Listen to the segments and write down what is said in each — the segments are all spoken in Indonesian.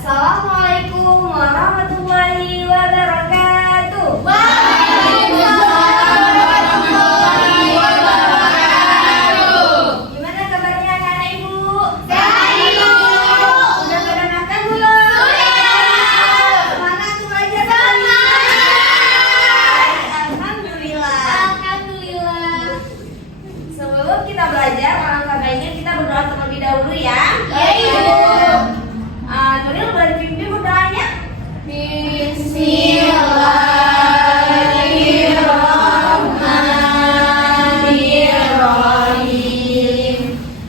Assalamualaikum warahmatullahi wabarakatuh. Waalaikumsalam warahmatullahi wabarakatuh. Gimana kabarnya anak-anak ibu? Sehat ibu. Udah pada makan belum? Sudah. Semangat tuh belajar. Alhamdulillah. Alhamdulillah. Sebelum kita belajar, alangkah baiknya kita berdoa terlebih dahulu ya. Ya ibu. Nuril boleh dipimpin berdoanya? Bismillahirrahmanirrahim.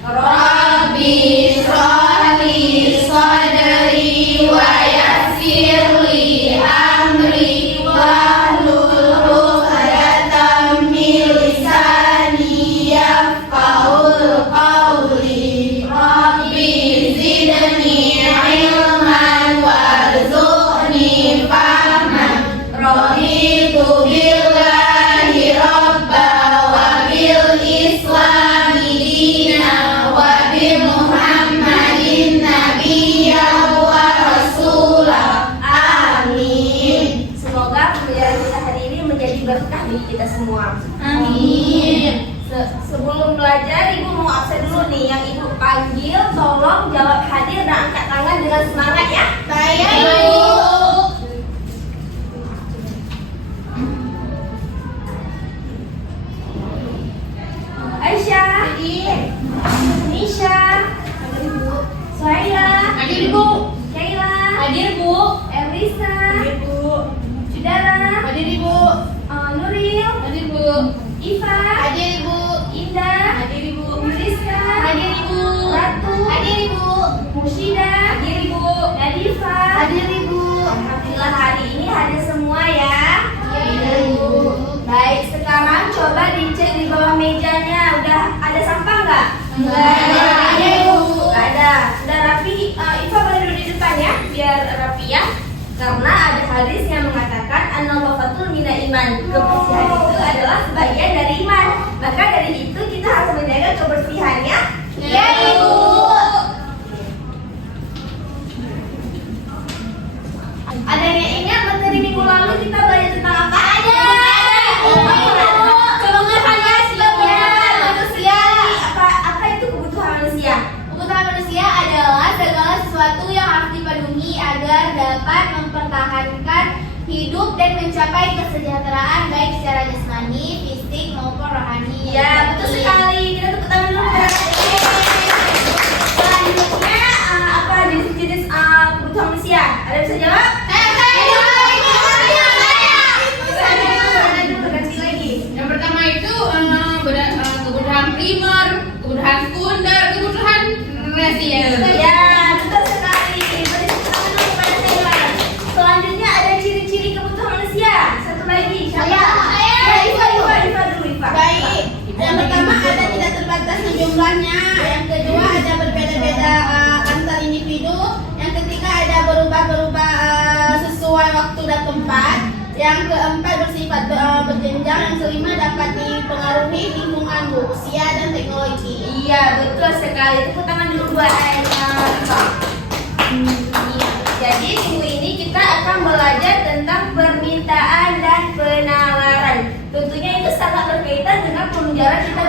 Rabbi shrah li sadri wa yassir li amri wahlul 'uqdatam min lisani yafqahul qawli. Rabbi zidni ilman warzuqni fahman. Raditu billahi rabba wa bil islami dina wa bi muhammadin nabiyya wa rasula. Amin. Semoga pembelajaran kita hari ini menjadi berkah bagi kita semua. Amin. Sebelum belajar, ibu mau absen dulu nih. Yang ibu panggil, tolong jawab hadir dan angkat tangan dengan semangat ya. Saya ibu. Aisyah, Nisha, Suhaila, Hadir ibu. Kaila, Hadir bu. Elisa, Sudara, Hadir ibu. Nuril, Hadir bu. Iva, Hadir ibu. Indah, Hadir ibu. Rizka, Hadir ibu. Ratu, Hadir ibu. Musyida, Hadir ibu. Nadifa. Hadir ibu. Alhamdulillah hari ini hadir semua ya. Iya ibu. Baik, sekarang coba dicek di bawah mejanya. Udah ada sampah nggak? Nggak ada, Ibu. Nggak ada. Udah rapi. Iva boleh duduk di depan ya, biar rapi ya. Karena ada hadis yang mengatakan an-nadhafatul mina iman. Kebersihan itu adalah sebagian dari iman. Maka dari itu kita harus menjaga kebersihannya. Iya ibu. Ada yang ingat materi minggu lalu kita belajar tentang apa? Ada. Kebutuhan manusia. Apa itu kebutuhan manusia? Kebutuhan manusia adalah segala sesuatu yang harus dipenuhi agar dapat mempertahankan hidup dan mencapai kesejahteraan baik secara jasmani, fisik maupun rohani. Ya, betul sekali. Kita tepuk tangan dulu. Selanjutnya apa jenis-jenis kebutuhan manusia? Ada yang bisa jawab? Ganti lagi. Yang pertama itu kebutuhan primer, kebutuhan sekunder, kebutuhan tersier. Ya, betul sekali. Beri tepuk tangan dulu kepada saya. Selanjutnya ada ciri-ciri kebutuhan manusia. Satu lagi. Siapa? Saya. Iva dulu, Iva. Baik. Yang pertama ada tidak terbatasnya jumlahnya. Yang kedua ada berbeda-beda antar individu. Yang ketiga ada berubah-berubah sesuai waktu dan tempat. Yang keempat bersifat berjenjang. Yang kelima dapat dipengaruhi lingkungan, usia dan teknologi. Iya, betul sekali. Tepuk tangan dulu buat Iva. Jadi minggu ini kita akan belajar tentang permintaan dan penawaran. Tentunya itu sangat berkaitan dengan pembelajaran kita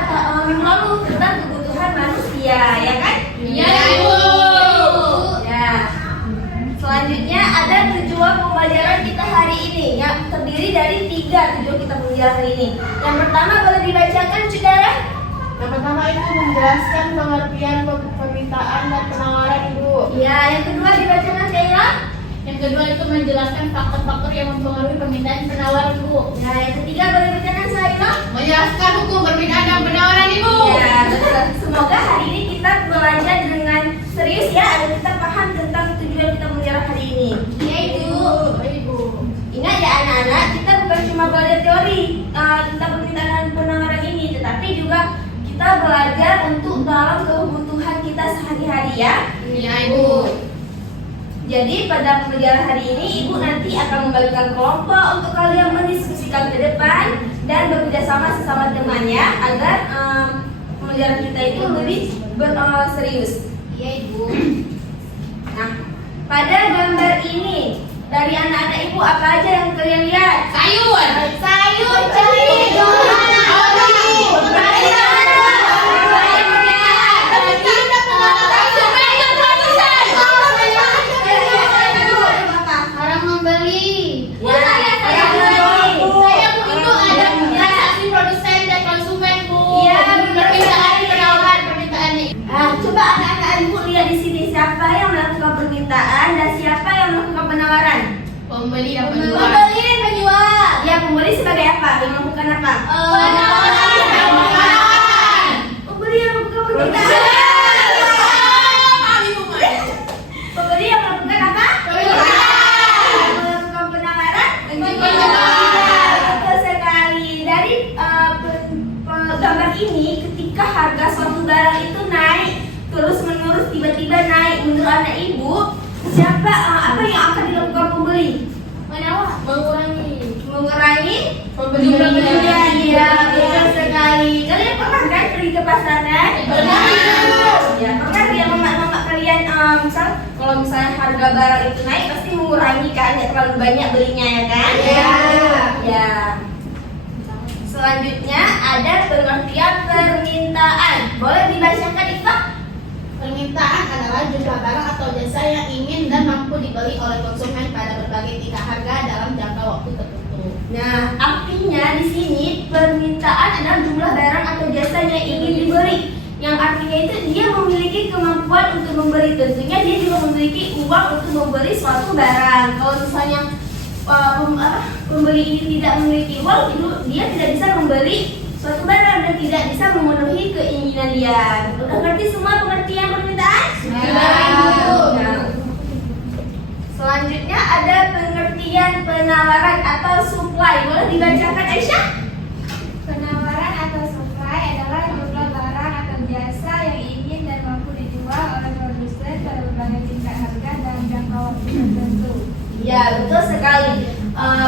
minggu lalu tentang kebutuhan manusia, ya kan? Iya, Ibu. Ya. Selanjutnya ada tujuan pembelajaran kita hari ini yang terdiri dari 3 tujuan kita pembelajaran hari ini. Yang pertama boleh dibacakan, saudara? Yang pertama itu menjelaskan pengertian permintaan dan penawaran ibu. Ya, yang kedua dibacakan, Kaila? Yang kedua itu menjelaskan faktor-faktor yang mempengaruhi permintaan penawaran ibu. Ya, yang ketiga boleh dibacakan, Saila? Menjelaskan hukum permintaan dan penawaran ibu. Ya, betul. Semoga hari ini kita belajar dengan serius ya, agar kita paham tentang tujuan kita belajar hari ini. Ya ibu. Ibu. Ingat ya anak-anak, kita bukan cuma belajar teori tentang permintaan dan penawaran ini, tetapi juga kita belajar untuk dalam kebutuhan kita sehari-hari ya. Iya, Ibu. Jadi pada pembelajaran hari ini ibu nanti akan membagikan kelompok untuk kalian mendiskusikan ke depan dan bekerja sama sesama temannya agar pembelajaran kita itu lebih serius. Iya ibu. Nah, pada gambar ini dari anak-anak ibu apa aja yang kalian lihat? Sayur. Sayur, cari. Orang membeli. Saya Bu itu ada transaksi produsen dan konsumen Bu. Iya, Permintaan penawaran permintaannya. Coba anak-anak ibu lihat di sini siapa yang melakukan permintaan dan siapa yang melakukan penawaran. Pembeli dan penjual. Pembeli dan penjual. Ya, pembeli sebagai apa? Yang melakukan apa? Penawaran. Pembeli yang melakukan permintaan. Pembeli yang melakukan apa? Melakukan penawaran. Betul sekali. Dari gambar ini, ketika harga suatu barang itu naik terus menerus tiba-tiba naik, menurut anak ibu, apa yang akan dilakukan pembeli? Mengurangi pembelian. Iya, betul sekali. Kalian pernah kan pergi ke pasar kan? Pernah. Ya, pernah ya mama kalian misal kalau misalnya harga barang itu naik pasti mengurangi kan, nggak terlalu banyak belinya ya kan? Iya. Ya. Selanjutnya ada pengertian permintaan. Boleh dibacakan Ifa? Permintaan adalah jumlah barang atau jasa yang ingin dan mampu dibeli oleh konsumen pada berbagai tingkat harga dalam jangka waktu tertentu. Nah, artinya di sini permintaan adalah jumlah barang atau jasa yang ingin dibeli. Yang artinya itu dia memiliki kemampuan untuk membeli. Tentunya dia juga memiliki uang untuk membeli suatu barang. Kalau misalnya pembeli ini tidak memiliki uang, itu dia tidak bisa membeli suatu barang dan tidak bisa memenuhi keinginan dia. Udah ngerti semua pengertian permintaan? Nah, selanjutnya ada pengertian penawaran atau supply. Boleh dibacakan Aisyah? Penawaran atau supply adalah jumlah barang atau jasa yang ingin dan mampu dijual oleh produsen pada berbagai tingkat harga dalam jangka waktu tertentu. Ya, betul sekali.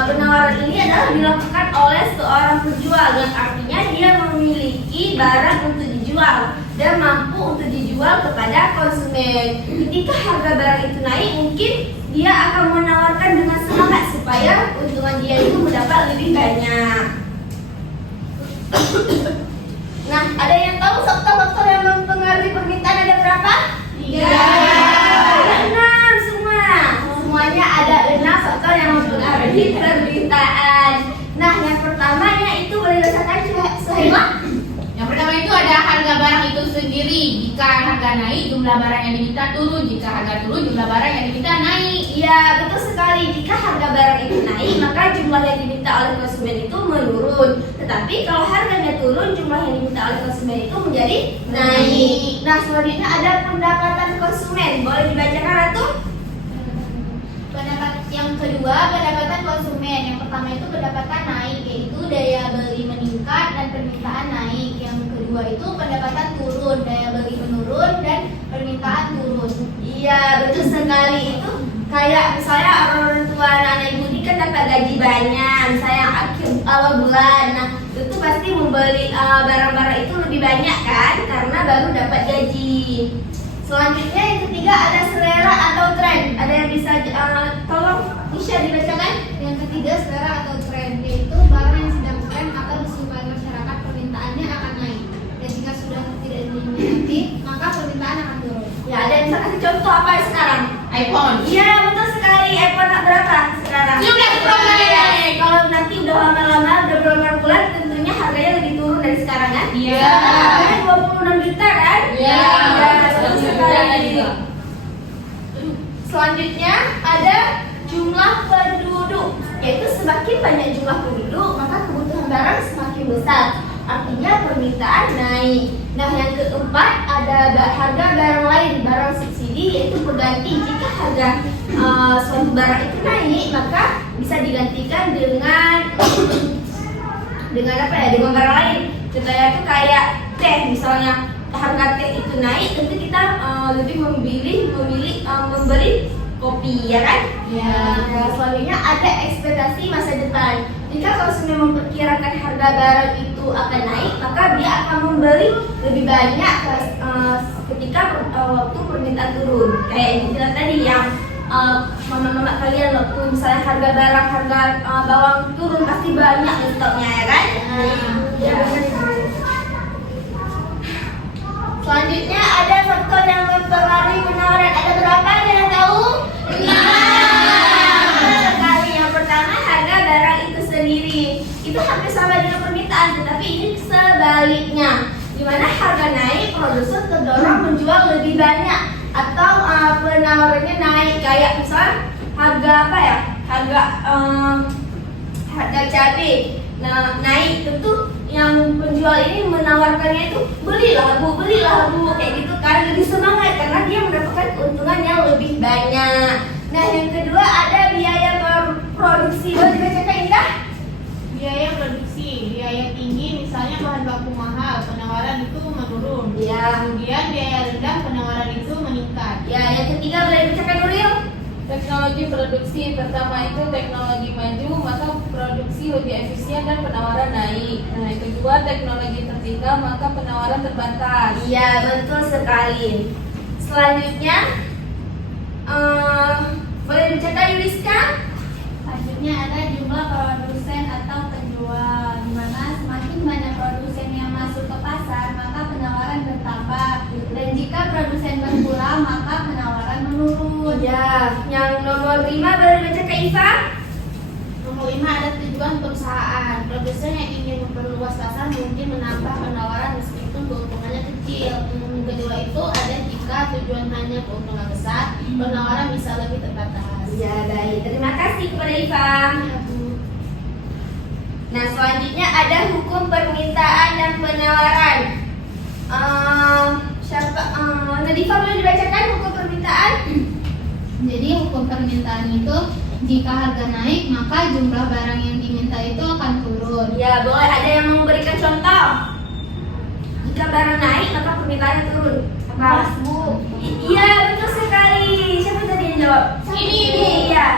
Penawaran ini adalah dilakukan oleh seorang penjual yang artinya dia memiliki barang untuk dijual dan mampu untuk dijual kepada konsumen. Ketika harga barang itu naik, mungkin dia akan menawarkan dengan semangat supaya keuntungan dia itu mendapat lebih banyak. Nah, ada yang tahu faktor-faktor yang mempengaruhi permintaan ada berapa? 3. Ada 6 semua. Semuanya ada 6 faktor yang mempengaruhi permintaan. Nah, yang pertamanya itu boleh dibacakan Suhaima? Yang pertama itu ada harga barang itu sendiri. Jika harga naik, jumlah barang yang diminta turun. Jika harga turun, jumlah barang yang diminta naik. Iya, betul sekali. Jika harga barang itu naik, maka jumlah yang diminta oleh konsumen itu menurun. Tetapi kalau harganya turun, jumlah yang diminta oleh konsumen itu menjadi naik. Nah, selanjutnya ada pendapatan konsumen. Boleh dibacakan Ratu? Yang kedua, pendapatan konsumen. Yang pertama itu pendapatan naik, yaitu daya beli meningkat dan permintaan naik. Yang kedua itu pendapatan turun, daya beli menurun dan permintaan turun. Iya, betul sekali. Itu kayak misalnya orang tua anak ibu ini kan dapat gaji banyak, misalnya akhir awal bulan. Nah, itu pasti membeli barang-barang itu lebih banyak kan, karena baru dapat gaji. Selanjutnya yang ketiga ada selera atau tren. Ada yang bisa tolong Nisha dibacakan? Yang ketiga, selera atau tren, yaitu barang yang sedang tren atau disukai masyarakat, permintaannya akan naik. Dan jika sudah tidak diminati, maka permintaan akan turun. Ya, ada yang bisa kasih contoh apa sekarang? iPhone. Iya, betul sekali. iPhone berapa sekarang? 17 Pro Max. Kalau nanti udah lama-lama, udah berbulan-bulan, tentunya harganya lebih turun dari sekarang kan? Iya. Harganya 26 juta kan? Iya. Betul sekali. Selanjutnya ada jumlah penduduk, yaitu semakin banyak jumlah penduduk, maka kebutuhan barang semakin besar. Artinya permintaan naik. Nah, yang keempat ada harga barang lain, barang subsidi, yaitu berganti. Jika harga suatu barang itu naik, maka bisa digantikan dengan apa ya? Dengan barang lain. Contohnya itu kayak teh, misalnya harga teh itu naik, tentu kita lebih memilih membeli kopi, ya kan? Ya. Nah, selanjutnya ada ekspektasi masa depan. Jika konsumen memperkirakan harga barang itu akan naik, maka dia akan membeli lebih banyak ketika waktu permintaan turun. Kayak yang kita tadi yang mama-mama kalian loh tuh, misalnya harga barang, harga bawang turun pasti banyak stoknya ya kan? Ya. Selanjutnya ada faktor yang mempengaruhi penawaran. Ada berapa yang tahu? 6 sekali. Yang pertama harga barang itu sendiri. Itu hampir sama dengan permintaan, tetapi ini sebaliknya. Di mana harga naik, produsen terdorong menjual lebih banyak atau penawarannya naik. Kayak misal harga apa ya? Harga cabai naik, tentu yang penjual ini menawarkannya itu belilah bu kayak gitu kan, lebih semangat karena dia mendapatkan keuntungan yang lebih banyak. Nah yang kedua ada biaya produksi. Boleh dibacakan Indah? Biaya produksi, biaya tinggi misalnya bahan baku mahal, penawaran itu menurun. Ya. Kemudian biaya rendah, penawaran itu meningkat. Ya yang ketiga boleh dibacakan Nuril? Teknologi produksi, pertama itu teknologi maju, maka produksi lebih efisien dan penawaran naik. Nah, yang kedua teknologi tertinggal, maka penawaran terbatas. Iya betul sekali. Selanjutnya boleh dibacakan Yuliska? Selanjutnya ada jumlah produsen atau penjual, di mana semakin banyak produsen yang masuk ke pasar, maka penawaran bertambah. Dan jika produsen berkurang, maka penawaran menurun. Iya. Yang nomor 5 boleh dibacakan Iva? Nomor 5 ada tujuan perusahaan. Produsen yang ingin memperluas pasar mungkin menambah penawaran meskipun keuntungannya kecil. Yang kedua itu ada jika tujuan hanya keuntungan besar, penawaran bisa lebih terbatas. Ya baik, terima kasih kepada Iva. Ya, Bu. Nah selanjutnya ada hukum permintaan dan penawaran. Nadifa boleh dibacakan hukum permintaan? Jadi hukum permintaan itu jika harga naik maka jumlah barang yang diminta itu akan turun. Ya boleh, ada yang mau memberikan contoh? Jika barang naik maka permintaannya turun. Emas, Bu. Iya betul sekali. Siapa tadi yang jawab? Ini ya.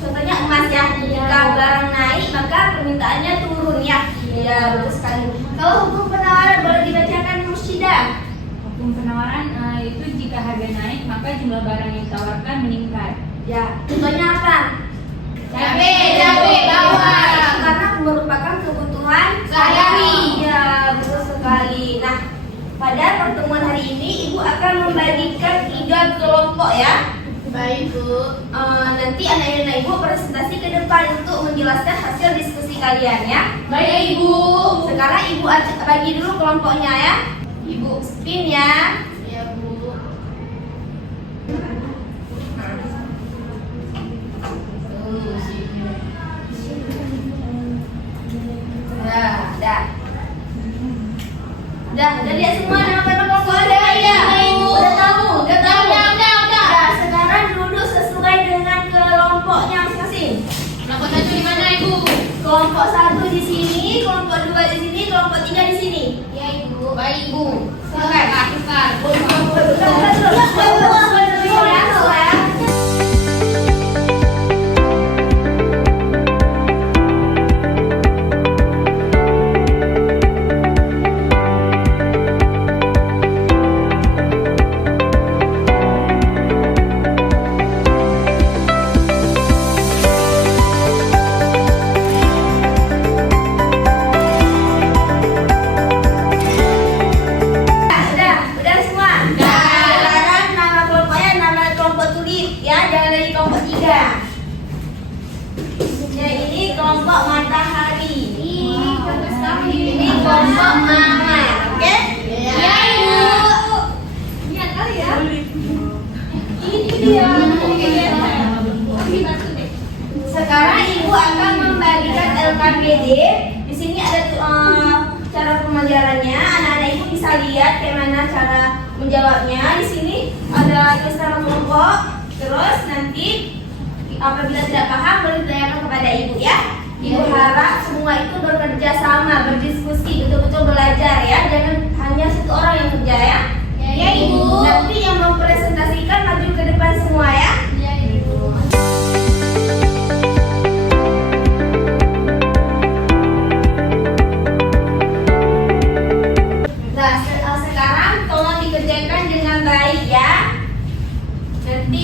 Contohnya emas ya. Jika barang naik maka permintaannya turun ya. Iya betul sekali. Kalau hukum penawaran boleh dibacakan Musyida? Hukum penawaran itu jika harga naik, maka jumlah barang yang ditawarkan meningkat. Ya, contohnya apa? Cabai, bawang. Karena merupakan kebutuhan Sehari-hari. Ya, betul sekali. Nah, pada pertemuan hari ini Ibu akan membagikan 3 kelompok ya. Baik, Bu. Nanti anak-anak Ibu presentasi ke depan untuk menjelaskan hasil diskusi kalian ya. Baik, Ibu. Sekarang Ibu bagi dulu kelompoknya ya. Ibu spin ya. Ya, Bu. Udah lihat semua nama-nama kelompok ada ya? Udah tahu? Udah. Nah, sekarang duduk sesuai dengan kelompoknya masing-masing. Kelompok 1 di mana, Ibu? Kelompok 1 di sini, kelompok 2 di sini, kelompok 3 di sini. Ya, Ibu. Baik, Bu. Silakan. Tukar. Udah semua. Sekarang nama kelompoknya nama kelompok tulis ya, jangan dari kelompok 3. Nah, ini kelompok matahari. Ini kelompok mama, oke? Ya, Ibu. Lihat kali ya. Ini dia. Sekarang Ibu akan membagikan LKPD. Di sini ada cara pembelajarannya. Anak-anak Ibu bisa lihat bagaimana cara menjawabnya. Di sini ada tulis nama kelompok. Terus nanti apabila tidak paham boleh ditanyakan kepada Ibu ya. Ibu harap semua itu bekerja sama, berdiskusi, betul-betul belajar ya. Jangan hanya satu orang yang kerja ya. Ya, Ibu. Nanti yang mempresentasikan maju ke depan semua ya. Ya, Ibu. Nah, sekarang tolong dikerjakan dengan baik ya. Nanti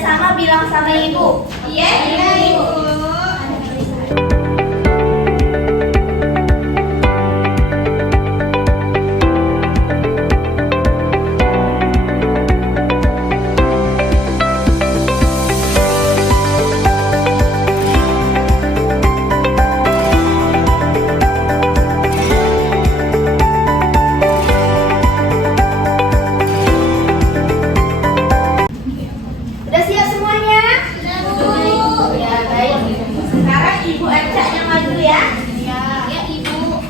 sama bilang sama ibu. Iya, ibu. Udah siap semuanya? Ya, baik. Sekarang Ibu Eca yang maju ya. Ya, Ibu.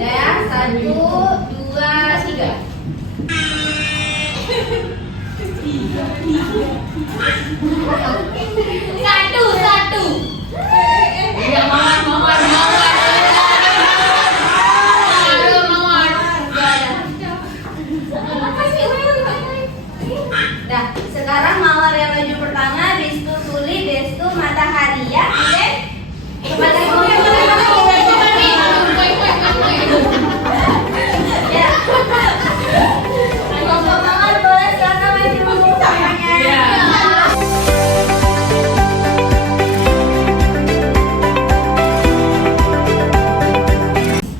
Ya, 1, 2, 3. Satu. Ya, mawar. Aduh, mawar. Dah, sekarang mawar yang maju pertama, Destu Tuli, Destu Matahari ya. Oke? Ya. Kelompok mawar boleh silakan maju semuanya.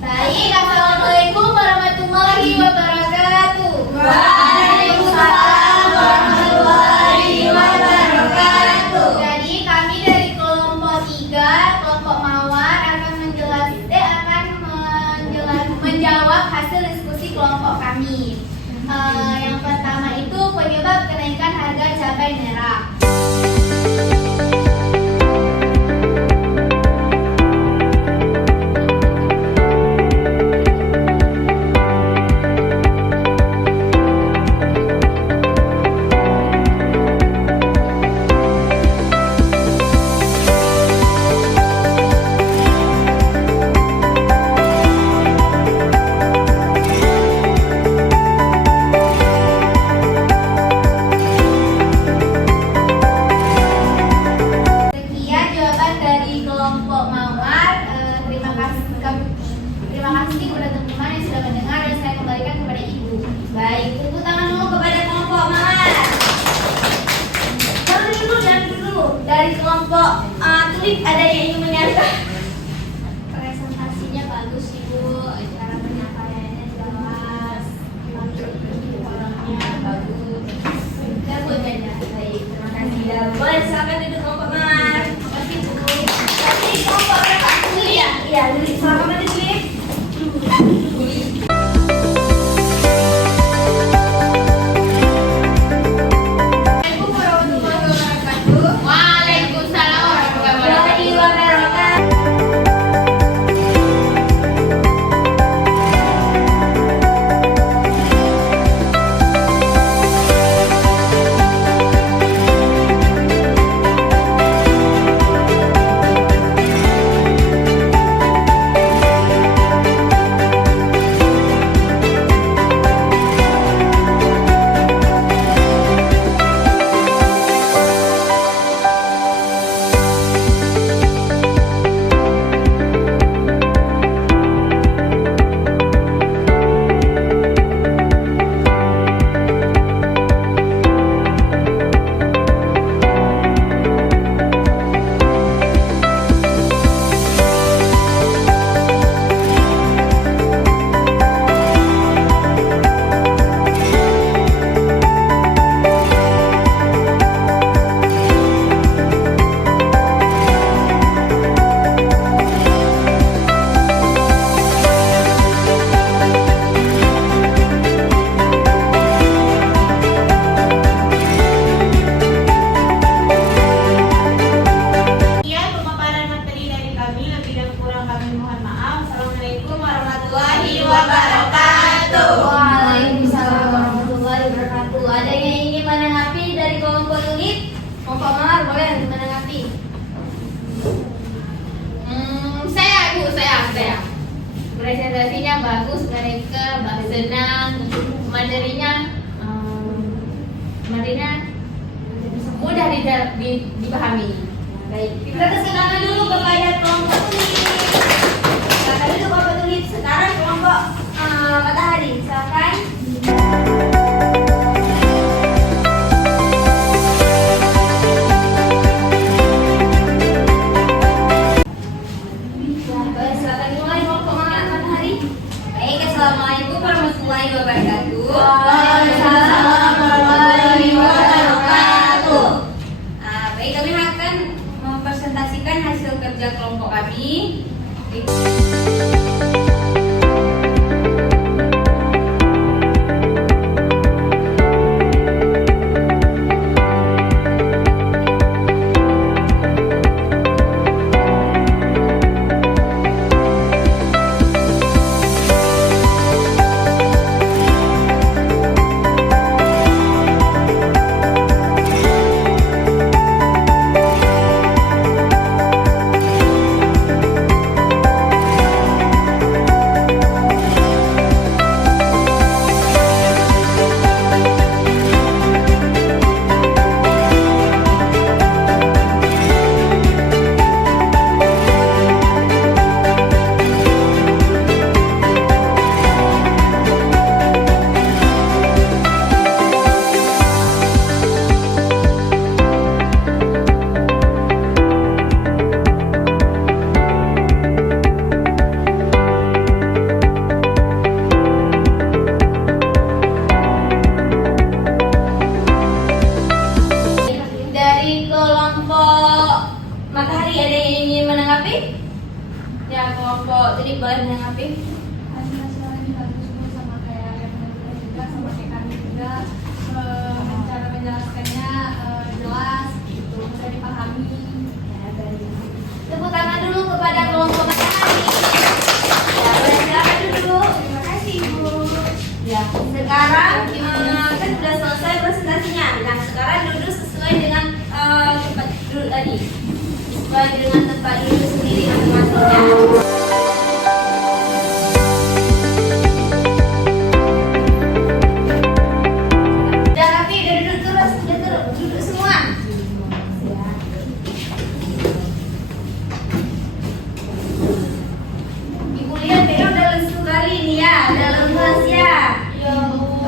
Baik, assalamualaikum warahmatullahi wabarakatuh. Waalaikumsalam warahmatullahi wabarakatuh. Jadi kami dari kelompok 3, kelompok mawar akan menjawab hasil diskusi kelompok kami. Yang pertama itu penyebab kenaikan harga cabai merah. Sekian jawaban dari kelompok mawar. Terima kasih kepada teman-teman yang sudah mendengar dan saya kembalikan kepada Ibu. Baik, tepuk tangan dulu kepada kelompok mawar. Jangan dulu. Dari kelompok tulip ada yang ingin menyatakan? Presentasinya bagus Ibu, cara penyampaiannya jelas, orangnya bagus. Baik, terima kasih ya. Boleh silakan duduk kelompok mawar. Terima kasih Bu. Tadi kelompok berapa? Tulip ya? Iya, tulip. Silakan maju tulip. Assalamualaikum warahmatullahi wabarakatuh. Waalaikumsalam warahmatullahi wabarakatuh. Warahmatullahi wabarakatuh. Presentasinya bagus, mereka senang, materinya mudah dipahami. Baik, kita kasih tangan dulu kepada kelompok ini. Baik, silakan mulai kelompok Matahari. Baik, assalamualaikum warahmatullahi wabarakatuh. Waalaikumsalam warahmatullahi wabarakatuh. Baik, kami akan mempresentasikan hasil kerja kelompok kami. Dari kelompok Matahari ada yang ingin menanggapi? Ya, kelompok jadi boleh menanggapi. Suaranya bagus sama kayak yang juga sama kayak kami juga, cara menjelaskannya jelas gitu, bisa dipahami. Ya, baik. Tepuk tangan dulu kepada kelompok Matahari. Ya, boleh silakan duduk. Terima kasih, Bu. Ya, sekarang kan sudah selesai presentasinya. Nah, sekarang duduk sesuai dengan tempat duduk tadi. Sesuai dengan tempat duduk sendiri masing-masingnya. Udah rapi, udah duduk terus, duduk semua. Ibu lihat Vero udah lesu kali ini ya, udah lemes ya.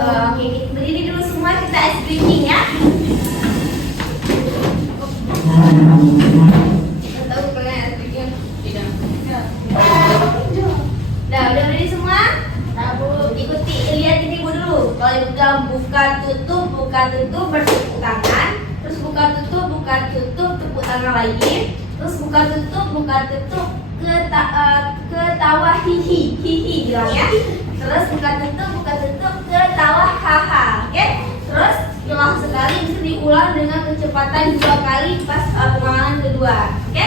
Oke, kita berdiri dulu semua, kita ice breathing ya. Tahu kalian ice breathing? Tidak. Udah berdiri semua? Ikuti, lihat ini ibu dulu. Kalau ibu bilang buka tutup, bertepuk tangan. Terus buka tutup, tepuk tangan lagi. Terus buka tutup, ketawa hihi bilang ya. Terus buka tutup, ketawa haha. Oke? Terus ulang sekali, bisa diulang dengan kecepatan 2 kali pas pengulangan kedua. Oke?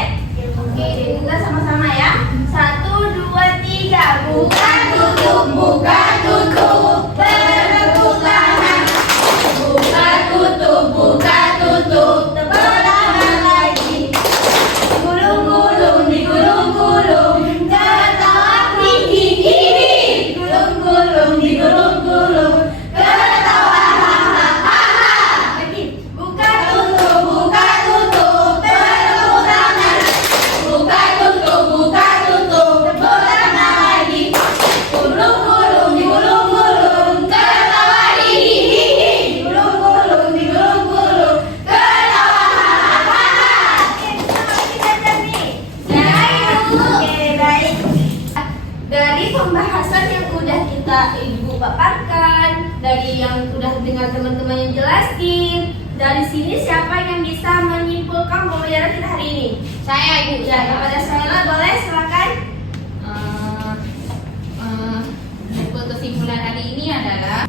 Oke, kita sama-sama ya. 1, 2, 3. Buka tutup, bertepuk tangan. Buka tutup, tepuk tangan lagi. Gulung-gulung, digulung-gulung, ketawa hihihi. Digulung-gulung, ketawa hahaha. Lagi. Buka tutup, bertepuk tangan. Buka tutup, tepuk tangan lagi. Gulung-gulung, digulung-gulung, ketawa hihihi. Digulung-gulung, ketawa hahaha. Oke, sama kita nih. Oke, baik. Dari pembahasan yang udah kita ibu paparkan, dari yang udah dengan teman-teman yang jelasin, dari sini siapa yang bisa menyimpulkan pembelajaran kita hari ini? Saya Ibu. Ya, kepada Syahila boleh silakan. Kesimpulan hari ini adalah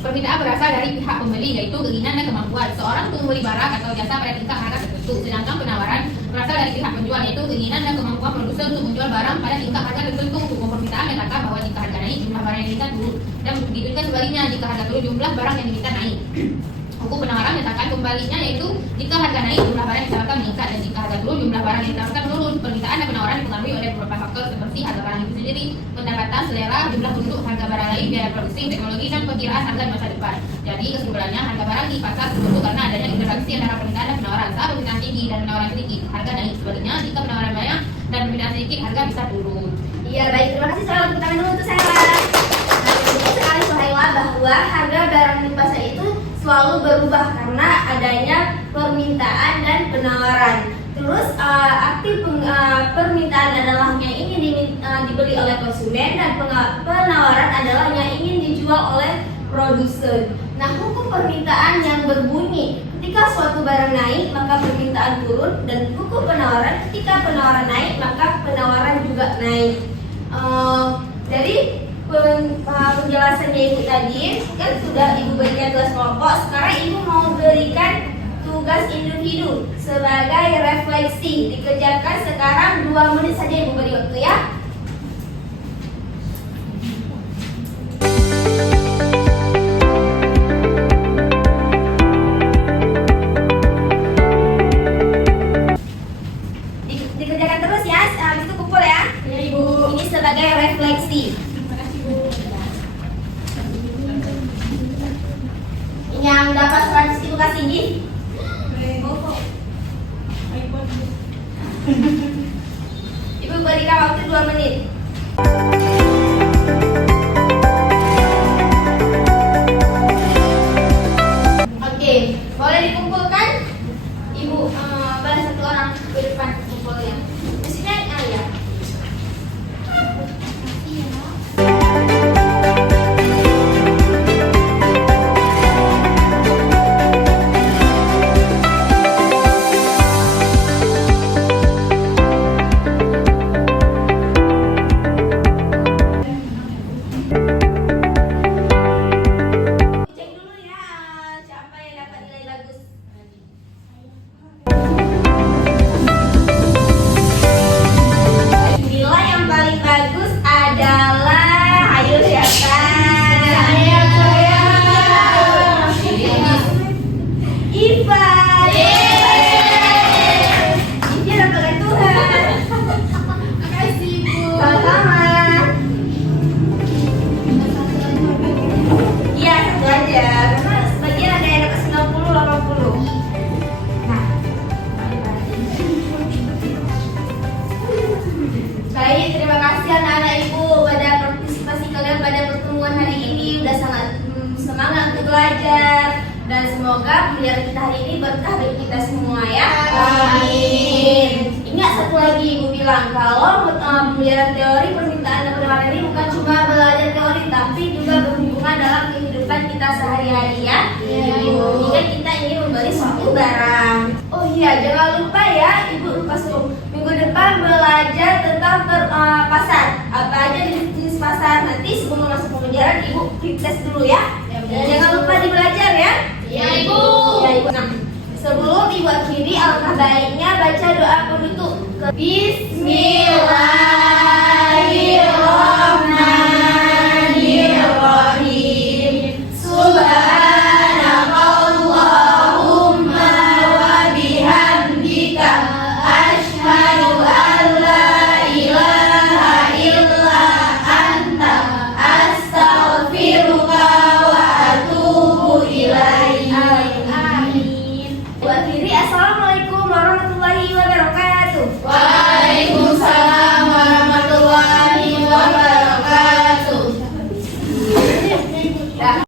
permintaan berasal dari pihak pembeli, yaitu keinginan dan kemampuan seorang untuk membeli barang atau jasa pada tingkat harga tertentu. Sedangkan penawaran berasal dari pihak penjual, yaitu keinginan dan kemampuan produsen untuk menjual barang pada tingkat harga tertentu. Hukum permintaan menyatakan bahwa jika harga naik, jumlah barang yang diminta turun, dan diberikan sebaliknya jika harga turun, jumlah barang yang diminta naik. Hukum penawaran menyatakan kembalinya, yaitu jika harga naik, jumlah barang yang ditawarkan meningkat, dan jika harga turun, jumlah barang yang ditawarkan menurun. Permintaan dan penawaran dipengaruhi oleh beberapa faktor seperti harga barang itu sendiri, pendapatan, selera, jumlah penduduk, harga barang lain, biaya produksi, teknologi, dan perkiraan harga di masa depan. Jadi kesimpulannya, harga barang di pasar terbentuk karena adanya interaksi antara permintaan dan penawaran. Saat permintaan tinggi dan penawaran sedikit, harga naik. Sebaliknya, jika penawaran banyak dan permintaan sedikit, harga bisa turun. Iya, baik, terima kasih. Saya tepuk tangan dulu untuk Syahila. Betul sekali Syahila bahwa harga barang di pasar itu selalu berubah karena adanya permintaan dan penawaran. terus arti permintaan adalah yang ingin dibeli oleh konsumen dan penawaran adalah yang ingin dijual oleh produsen. Nah, hukum permintaan yang berbunyi ketika suatu barang naik maka permintaan turun, dan hukum penawaran ketika penawaran naik maka penawaran juga naik. Dari penjelasannya Ibu tadi kan sudah Ibu berikan tugas kelompok. Sekarang Ibu mau berikan tugas individu sebagai refleksi. Dikerjakan sekarang 2 menit saja Ibu beri waktu ya. Dikerjakan terus ya, habis itu kumpul ya. Ya, Ibu. Ini sebagai refleksi. Yang dapat 100 Ibu kasih ini. Ibu berikan waktu 2 menit. Oke, boleh dikumpulkan? Ibu balas satu orang ke depan kumpulnya. Mesinnya ya. Cek dulu ya siapa yang dapat nilai bagus. Nilai yang paling bagus adalah, ayo siapa? Iva. Ini dapat Tuhan. Makasih, Ibu. Sama-sama. Iya, satu aja. Karena sebagian ada yang dapat 90, 80. Nah. Baik, terima kasih anak-anak Ibu pada partisipasi kalian pada pertemuan hari ini. Udah sangat semangat untuk belajar. Dan semoga pembelajaran kita hari ini berkah bagi kita semua ya. Amin. Ingat satu lagi Ibu bilang, kalau pembelajaran teori permintaan dan penawaran ini bukan cuma belajar teori, tapi juga berhubungan dalam kehidupan kita sehari-hari ya. Ibu, jika kita ingin membeli suatu barang. Oh iya, jangan lupa ya, Ibu lupa suruh minggu depan belajar tentang pasar. Apa aja jenis pasar. Nanti sebelum masuk pembelajaran Ibu tes dulu ya. Jangan lupa dibelajar ya. Ya, Ibu. Ya, Ibu. Nah, sebelum Ibu akhiri, alangkah baiknya baca doa penutup. Bismillah.